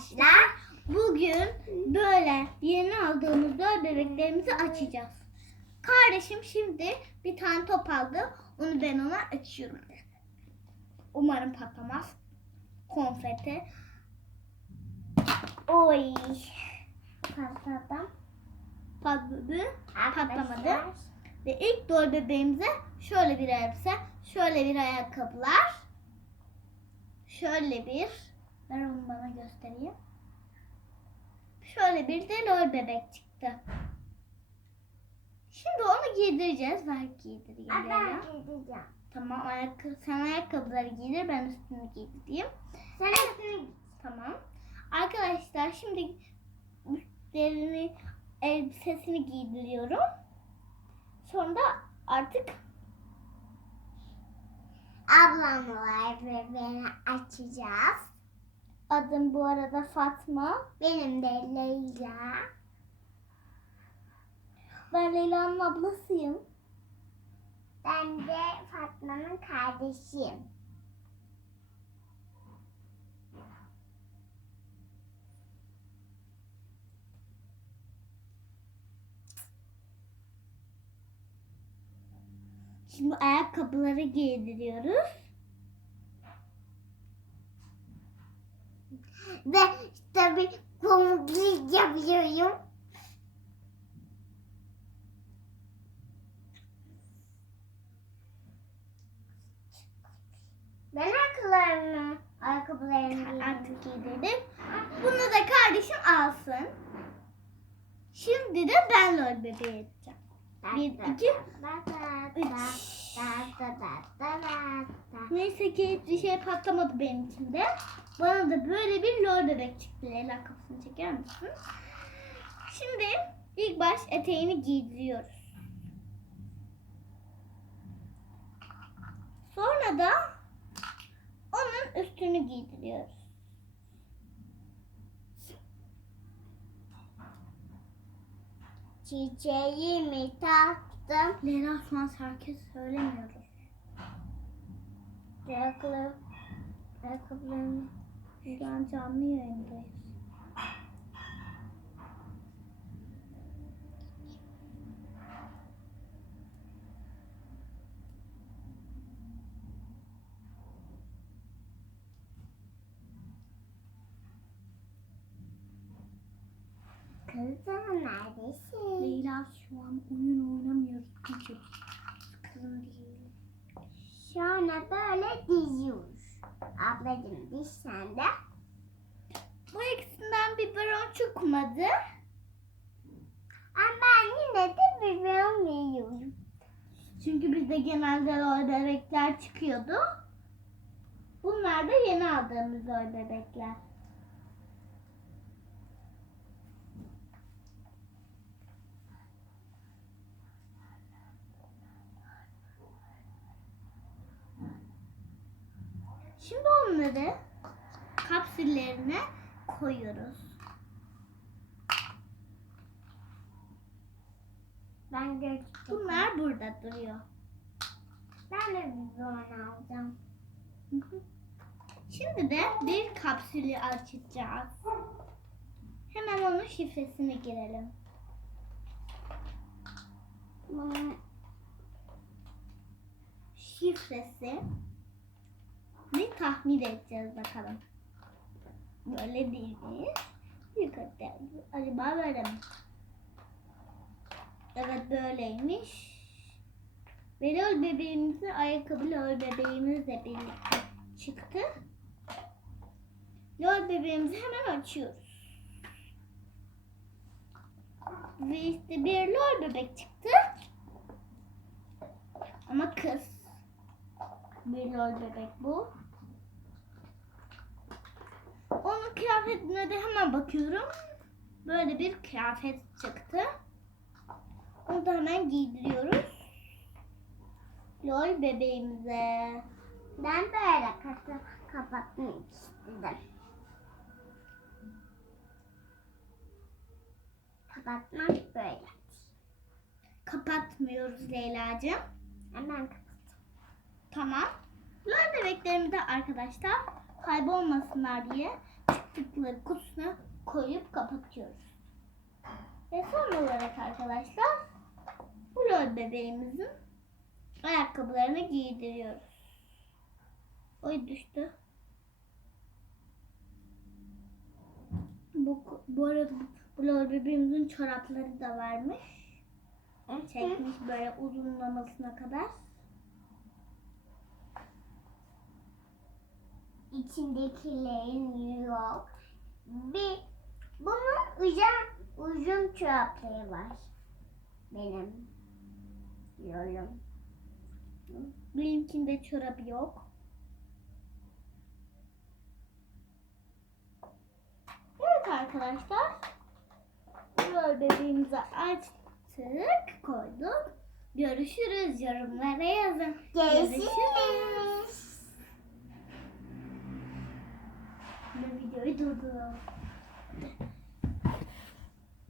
arkadaşlar. Bugün böyle yeni aldığımız dört bebeklerimizi açacağız. Kardeşim şimdi bir tane top aldı. Onu ben ona açıyorum. Umarım patlamaz. Konfeti. Oy. Patladım. Patladı. Patlamadı. Ve ilk dört bebeğimize şöyle bir elbise, şöyle bir ayakkabılar, şöyle bir, ver onu bana göstereyim. Şöyle bir de lol bebek çıktı. Şimdi onu giydireceğiz. Ver giydireyim. Aa. Ben gideceğim. Tamam ayakkabı, sen ayakkabıları giydir ben üstünü giydireyim. Sen üstüne Tamam. Arkadaşlar şimdi üstlerini elbisesini giydiriyorum. Sonra da artık ablamla bebeğini açacağız. Adım bu arada Fatma. Benim de Leyla. Ben Leyla'nın ablasıyım. Ben de Fatma'nın kardeşiyim. Şimdi ayakkabıları giydiriyoruz. Ve tabii komiklik yapıyorum. Ben ayakkabılarımı giydim. Artık giydirdim. Bunu da kardeşim alsın. Şimdi de ben lol bebeği edeceğim. Bir, iki, üç. Neyse ki bir şey patlamadı benim için de. Bana da böyle bir lol bebek çıktı. Leyla kafasını çeker misin? Şimdi ilk baş eteğini giydiriyoruz. Sonra da onun üstünü giydiriyoruz. Çiçeğimi taktım. Leyla şu an herkes söylemiyoruz. Ayakkabı, ayakkabılarımı Şu an canlı yayındayız. Kızım neredesin? Leyla şu an oyun oynamıyoruz kızım. Değil. Sonra böyle diziyoruz. Ablacığım diz sende. Bu ikisinden bir baron çıkmadı. Ama ben yine de biberon veriyorum. Çünkü bizde genelde rol bebekler çıkıyordu. Bunlar da yeni aldığımız rol Şimdi onları kapsüllerine koyuyoruz. Ben gördüm. Bunlar burada duruyor. Ben de biberon alacağım. Şimdi de bir kapsülü açacağız. Hemen onun şifresini girelim. Şifresi ne tahmin edeceğiz bakalım. Böyle değil mi? Yukarıda. Acaba böyle mi? Evet böyleymiş. Ve lol bebeğimizi ayakkabı lol bebeğimizle birlikte çıktı. Lol bebeğimizi hemen açıyoruz. Ve işte bir lol bebek çıktı. Ama kız. Bir lol bebek bu. Onun kıyafetine de hemen bakıyorum. Böyle bir kıyafet çıktı. Onu da hemen giydiriyoruz. Lol bebeğimize. ben böyle katı kapatmak istedim. Kapatmak böyle. Kapatmıyoruz Leyla'cığım. Hemen kapat. Tamam. Lol bebeklerimi de arkadaşlar kaybolmasınlar diye yaptıkları kutusuna koyup kapatıyoruz. Ve son olarak arkadaşlar bu lol bebeğimizin ayakkabılarını giydiriyoruz. Oy düştü. Bu, bu arada bu lol bebeğimizin çorapları da varmış. Çekmiş böyle uzunlamasına kadar. İçindekilerin yok. Bir bunun uzun uzun çorapları var. Benim yorum. Benimkinde çorabı yok. Evet arkadaşlar. Lol bebeğimizi açtık, koyduk. Görüşürüz. Yorumlara yazın. Görüşürüz. Ve videoyu durduralım.